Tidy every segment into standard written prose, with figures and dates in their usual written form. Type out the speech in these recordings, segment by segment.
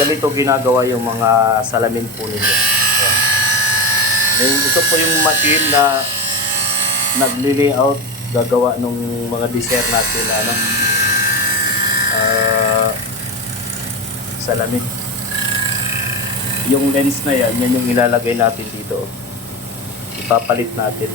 ganito ginagawa yung mga salamin po ninyo. Ayan. Ito po yung machine na nagli-layout, gagawa ng mga design natin na ano, salamin. Yung lens na yan, yan yung ilalagay natin dito. Ipapalit natin.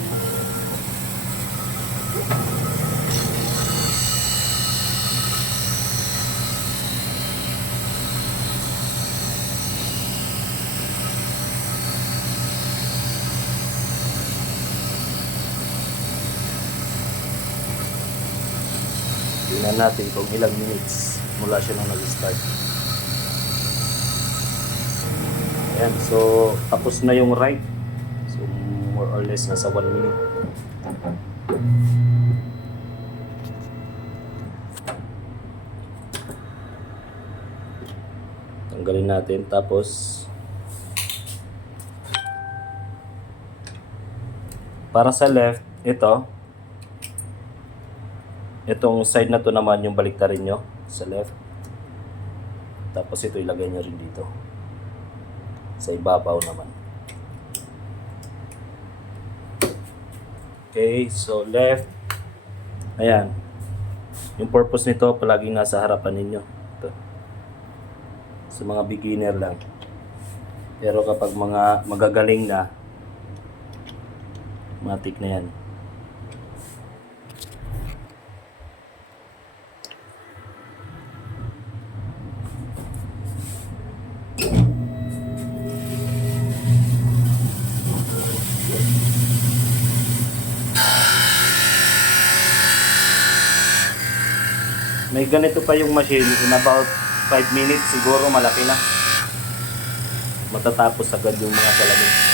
Tingnan natin kung ilang minutes mula siya nang nag-start. Ayan, so tapos na yung right. So more or less nasa 1 minute. Tanggalin natin, tapos para sa left, itong side na to naman yung baliktarin nyo sa left. Tapos ito ilagay nyo rin dito sa ibabaw naman. Okay, so left. Ayan. Yung purpose nito palaging nasa harapan ninyo. Ito. Sa mga beginner lang. Pero kapag mga magagaling na, matik na yan. May ganito pa yung machine, in about 5 minutes siguro malaki na. Matatapos agad yung mga salamin.